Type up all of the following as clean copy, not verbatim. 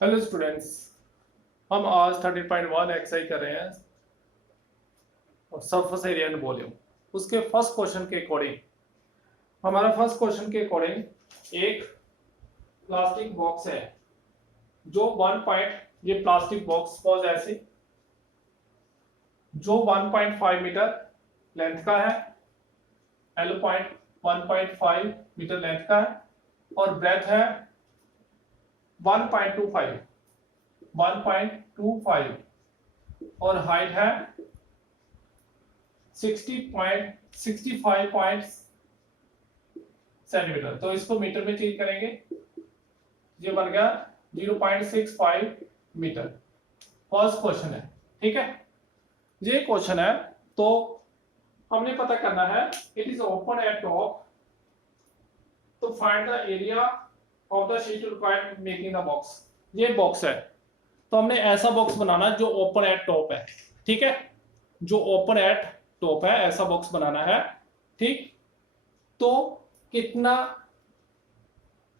Hello students, हम आज 13.1 exercise कर रहे हैं और सरफेस एरिया एंड वॉल्यूम। उसके फर्स्ट क्वेश्चन के अकॉर्डिंग एक प्लास्टिक बॉक्स है जो 1 पॉइंट, ये प्लास्टिक बॉक्स सपोज ऐसे, जो 1.5 मीटर लेंथ का है, एल पॉइंट 1.5 मीटर लेंथ का है और ब्रेथ है 1.25 और हाइट है 65 सेंटीमीटर। तो इसको मीटर में चेंज करेंगे, ये बन गया 0.65 मीटर। फर्स्ट क्वेश्चन है, ठीक है। ये क्वेश्चन है तो हमने पता करना है, it is open at top, तो find the area of the sheet required making the box. ये बॉक्स है तो हमने ऐसा बॉक्स बनाना जो ओपन एट टॉप है, ठीक है। जो ओपन एट टॉप है ऐसा बॉक्स बनाना है, ठीक। तो कितना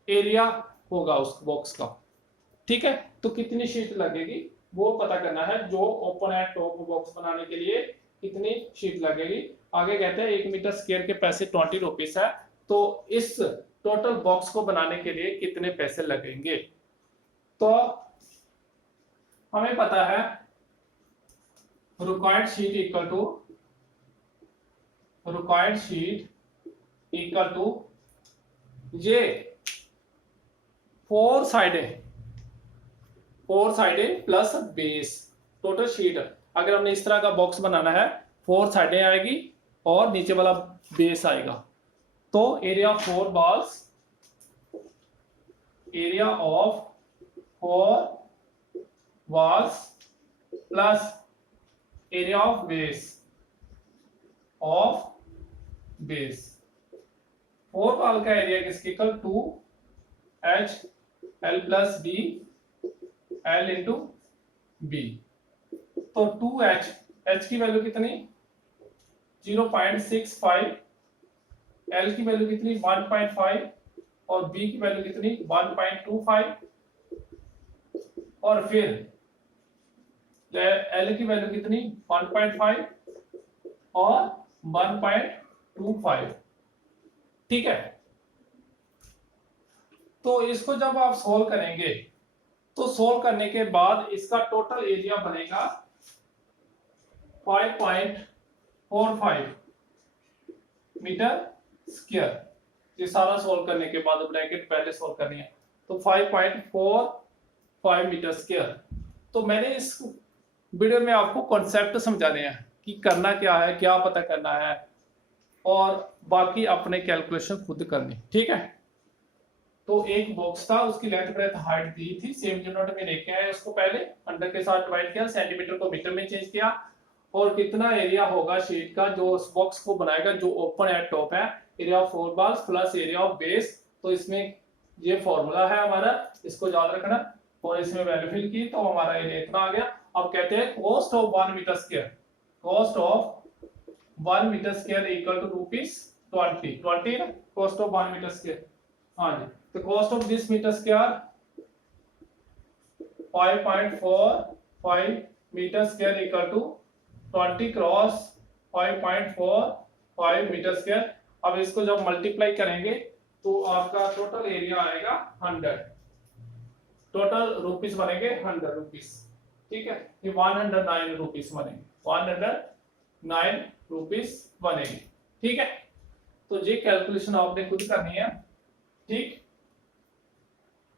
एरिया होगा उस बॉक्स का, ठीक है। तो कितनी शीट लगेगी वो पता करना है। जो ओपन एट टॉप बॉक्स बनाने के लिए कितनी शीट लगेगी। आगे कहते हैं 1 मीटर स्क्वायर के पैसे 20 रुपीस है, तो इस टोटल बॉक्स को बनाने के लिए कितने पैसे लगेंगे। तो हमें पता है रिक्वायर्ड शीट इक्वल टू ये 4 साइडें प्लस बेस। टोटल शीट अगर हमने इस तरह का बॉक्स बनाना है, 4 साइडें आएगी और नीचे वाला बेस आएगा। तो area of 4 walls plus area of base 4 wall का एरिया किसके equal 2h l plus b l into b। तो 2h, h की वैल्यू कितनी 0.65, l की वैल्यू कितनी 1.5 और b की वैल्यू कितनी 1.25 और फिर l की वैल्यू कितनी 1.5 और 1.25, ठीक है। तो इसको जब आप सोल्व करेंगे तो सोल्व करने के बाद इसका टोटल एरिया बनेगा 5.45 मीटर स्क्वायर। ये सारा सोल्व करने के बाद ब्रैकेट पहले सोल्व करनी है, तो 5.45 मीटर स्क्वायर। तो मैंने इस वीडियो में आपको कॉन्सेप्ट समझाने हैं कि करना क्या है, क्या पता करना है और बाकी अपने कैलकुलेशन खुद करनी, ठीक है। तो एक बॉक्स था, उसकी लेंथ ब्रेथ हाइट दी थी, सेम यूनिट में लेके आए उसको, पहले अंडर के साथ डिवाइड किया, सेंटीमीटर को मीटर में चेंज किया और कितना एरिया होगा शीट का जो उस बॉक्स को बनाएगा जो ओपन एट टॉप है, area of 4 walls plus area of base. तो इसमें ये फॉर्मूला है हमारा, इसको याद रखना और इसमें वैल्यू फिल की तो हमारा एरिया इतना आ गया। अब कहते हैं cost of 1 metre square equal to rupees 20 ना, कॉस्ट ऑफ 1 मीटर स्क्वायर। हाँ जी, तो cost of this metre square 5.45 metre square equal to 20 cross 5.45 metre square. अब इसको जब मल्टीप्लाई करेंगे तो आपका टोटल एरिया आएगा 100, टोटल रुपीस बनेंगे 100 रुपीस, ठीक है। ये 109 रुपीस बनेंगे, 109 रुपीस बनेंगे, ठीक है। तो ये कैलकुलेशन आपने खुद करनी है, ठीक।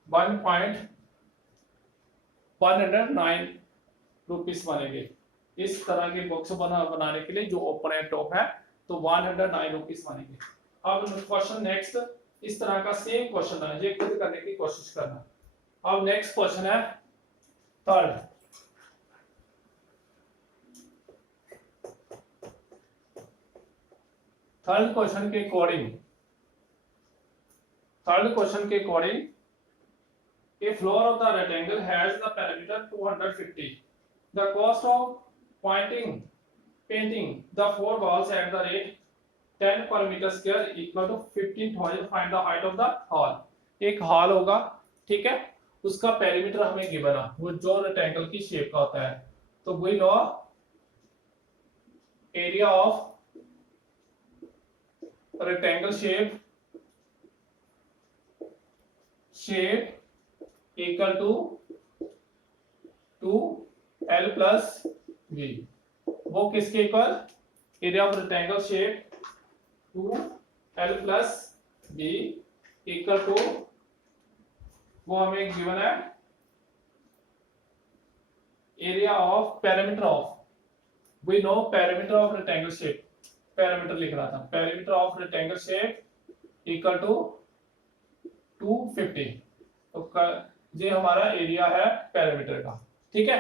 109 रुपीस बनेंगे इस तरह के बॉक्स बनाने के लिए जो ओपन एंड टॉप है, तो 109 रुपीस बनेंगे। अब क्वेश्चन नेक्स्ट, इस तरह का सेम क्वेश्चन है, ये खुद करने की कोशिश करना। अब नेक्स्ट क्वेश्चन है थर्ड क्वेश्चन के according a floor of the rectangle has the perimeter 250. The cost of painting the 4 walls at the rate 10 per meter square equal to 15,000. Find the height of the hall. एक hall होगा, ठीक है, उसका perimeter हमें given है, वो जो rectangle की शेप का होता है। तो we know area of rectangle shape equal to 2L plus V। वो किसके equal? Area of rectangle shape 2L plus V equal to, वो हमें गिवन है area of perimeter of, we know perimeter of rectangle shape, perimeter लिख रहा था, perimeter of rectangle shape equal to 250। तो ये हमारा एरिया है पेरीमीटर का, ठीक है।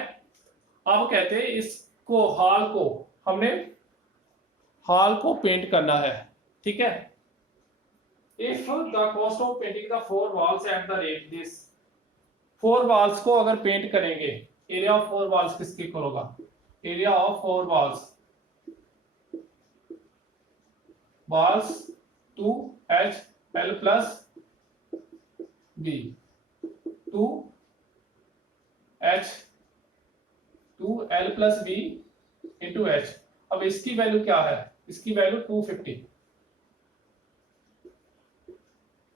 अब कहते हैं इसको हमने हॉल को पेंट करना है, ठीक है। If the cost of painting the 4 walls at the rate this, 4 walls को अगर पेंट करेंगे, एरिया ऑफ 4 वॉल्स किसके इक्वल होगा? Area of 4 walls 2HL plus B, 2L plus B into H। अब इसकी वैल्यू क्या है? इसकी वैल्यू 250,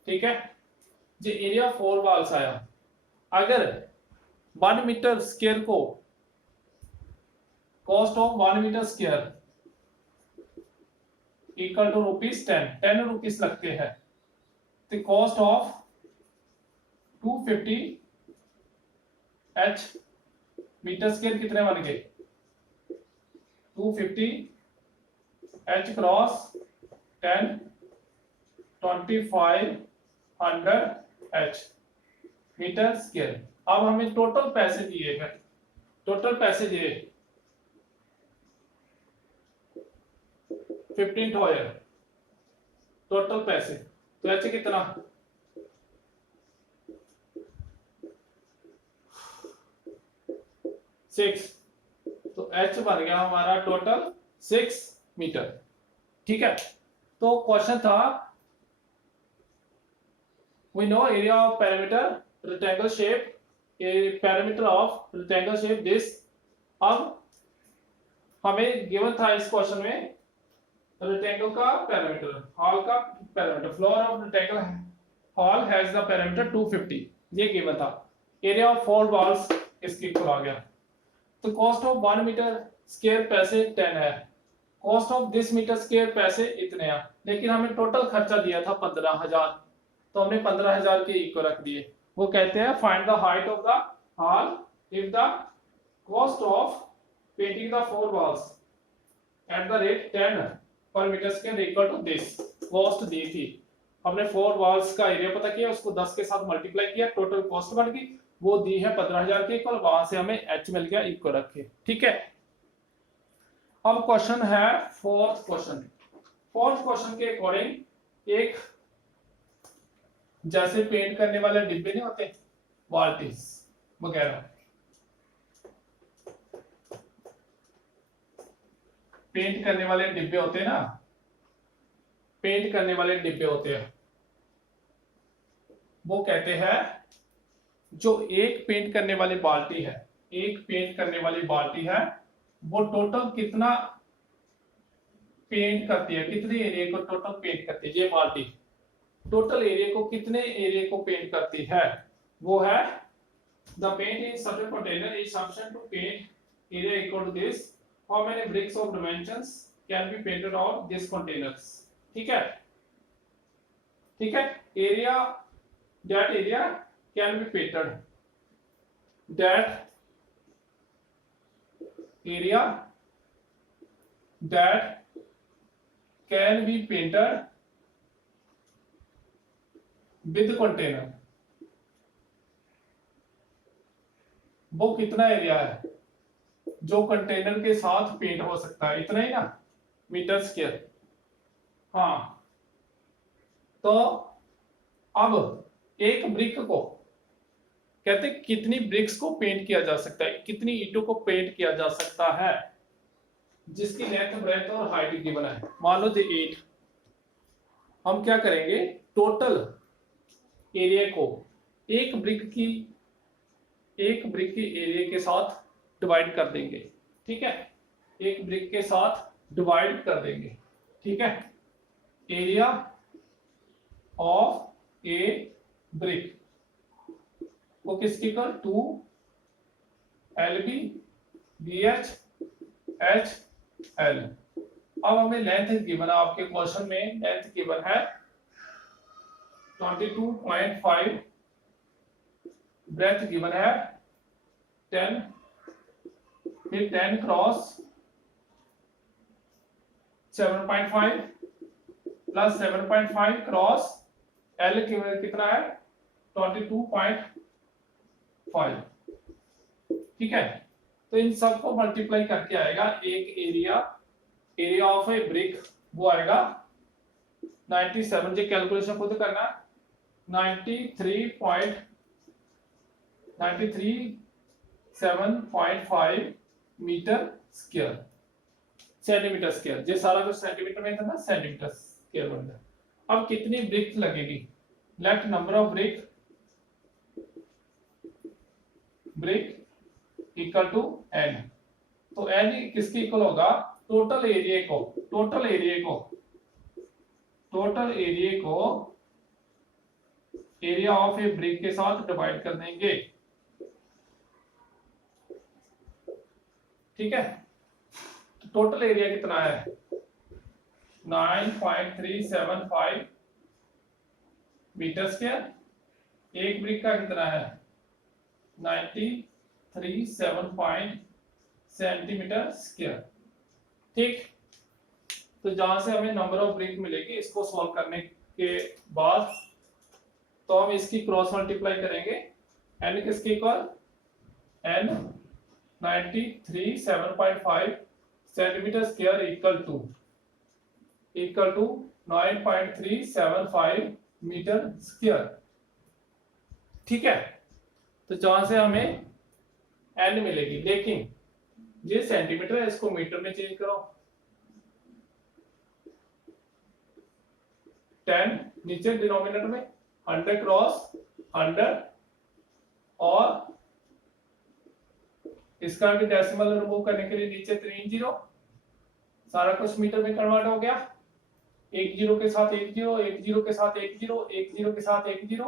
ठीक है। जो एरिया 4 वॉल्स आया, अगर 1 मीटर स्क्वायर को, cost of 1 metre square equal to ₹10 rupees लगते हैं, तो cost of 250 H metre square कितने बन गए? 250 H cross 10, 2500 H metre square. अब हमें टोटल पैसे दिए हैं, टोटल पैसे दिए 15,000 टोटल पैसे। तो H कितना? 6। तो H बन गया हमारा टोटल 6 मीटर, ठीक है। तो क्वेश्चन था we know area of perimeter rectangle shape, a perimeter of rectangle shape this। अब हमें गिवन था इस क्वेश्चन में रेक्टेंगल का पैरामीटर, हॉल का parameter, floor of rectangle hall has the parameter 250, ये गिवन था। एरिया ऑफ 4 वॉल्स इसके इक्वल आ गया। तो कॉस्ट ऑफ 1 मीटर स्क्वायर पैसे 10 है, cost of this metre square पैसे इतने हैं, लेकिन हमें टोटल खर्चा दिया था 15,000, तो हमने 15,000 के इक्वल रख दिए। वो कहते हैं find the height of the hall if the cost of painting the 4 walls at the rate 10 per meter square equal to this. Cost दी थी, हमने 4 वॉल्स का एरिया पता किया, उसको 10 के साथ मल्टीप्लाई किया, टोटल कॉस्ट बन गई, वो दी है 15,000 के इक्वल, वहां से हमें H मिल गया इक्वल रखे, ठीक है। अब क्वेश्चन है फोर्थ क्वेश्चन के अकॉर्डिंग, एक जैसे पेंट करने वाले डिब्बे नहीं होते, बाल्टीज वगैरह, पेंट करने वाले डिब्बे होते हैं ना, पेंट करने वाले डिब्बे होते हैं, वो कहते हैं जो एक पेंट करने वाली बाल्टी है, एक पेंट करने वाली बाल्टी है, वो टोटल कितना पेंट करती है, कितने एरिया को टोटल पेंट करती है ये बाल्टी, टोटल एरिया को कितने एरिया को पेंट करती है, वो है the paint in certain container is sufficient to paint area equal to this, how many bricks of dimensions can be painted on this containers, ठीक है, ठीक है। Area, that area can be painted, that area that can be painted with container, वो कितना area है जो container के साथ पेंट हो सकता है, इतना ही ना, मीटर स्क्वायर। हाँ, तो अब एक ब्रिक को कहते कितनी ब्रिक्स को पेंट किया जा सकता है, कितनी ईंटों को पेंट किया जा सकता है, जिसकी लेंथ ब्रेड्थ और हाइट गिवन है। मान लो 8, हम क्या करेंगे, टोटल एरिया को, एक ब्रिक की एक ब्रिक के एरिया के साथ डिवाइड कर देंगे, ठीक है, एक ब्रिक के साथ डिवाइड कर देंगे, ठीक है। एरिया ऑफ ए ब्रिक वो किसकी कर 2 LB BH HL। अब हमें लेंथ गिवन है, आपके क्वेश्चन में लेंथ गिवन है 22.5, ब्रेथ गिवन है 10, फिर 10 क्रॉस 7.5 प्लस 7.5 क्रॉस L कितना है 22.5, ठीक है। तो इन सबको मल्टीप्लाई करके आएगा एक एरिया ऑफ ए ब्रिक, वो आएगा 97, जो कैलकुलेशन खुद करना 93.7.5 मीटर स्क्वायर, सेंटीमीटर स्क्वायर, ये सारा कुछ सेंटीमीटर में था ना, सेंटीमीटर स्क्वायर बन गया। अब कितनी ब्रिक लगेगी, let number of brick equal to n। तो n किसके इक्वल होगा, टोटल एरिया को एरिया ऑफ ए ब्रिक के साथ डिवाइड कर देंगे, ठीक है। तो टोटल एरिया कितना है 9.375 मीटर स्क्वायर, एक ब्रिक का कितना है 93.7 सेंटीमीटर स्क्वायर, ठीक। तो जहां से हमें नंबर ऑफ ब्रिक मिलेगी, इसको सॉल्व करने के बाद तो हम इसकी क्रॉस मल्टीप्लाई करेंगे, n किसके इक्वल n 93.7.5 centimetre square equal to 9.375 metre square, ठीक है। तो जहां से हमें n मिलेगी, लेकिन ये सेंटीमीटर है, इसको मीटर में चेंज करो, 10 नीचे डिनोमिनेटर में 100 क्रॉस 100 और इसका भी डेसिमल रिमूव करने के लिए नीचे 3 जीरो, सारा कुछ मीटर में कन्वर्ट हो गया, एक जीरो के साथ एक जीरो, एक जीरो के साथ एक जीरो, एक जीरो के साथ एक जीरो,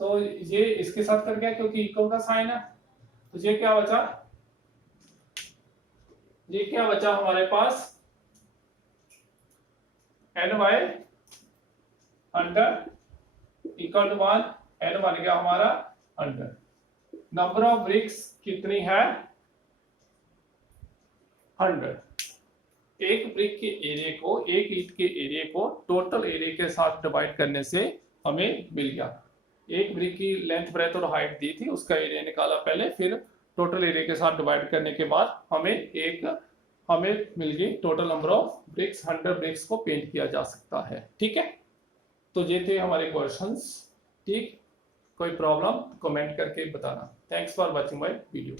तो ये इसके साथ कर गया क्योंकि इक्वल का साइन है। तो ये क्या बचा हमारे पास n/100 इक्वल टू 1, n बन गया हमारा 100। नंबर ऑफ ब्रिक्स कितनी है 100। एक ब्रिक के एरिया को, एक ईंट के एरिया को टोटल एरिया के साथ डिवाइड करने से हमें मिल गया। एक ब्रिक की लेंथ ब्रेथ और हाइट दी थी, उसका एरिया निकाला पहले, फिर टोटल एरिया के साथ डिवाइड करने के बाद हमें मिल गई total number of bricks. 100 bricks को पेंट किया जा सकता है, ठीक है। तो ये थे हमारे क्वेश्चंस, ठीक। कोई प्रॉब्लम कमेंट करके बताना। Thanks for watching my video.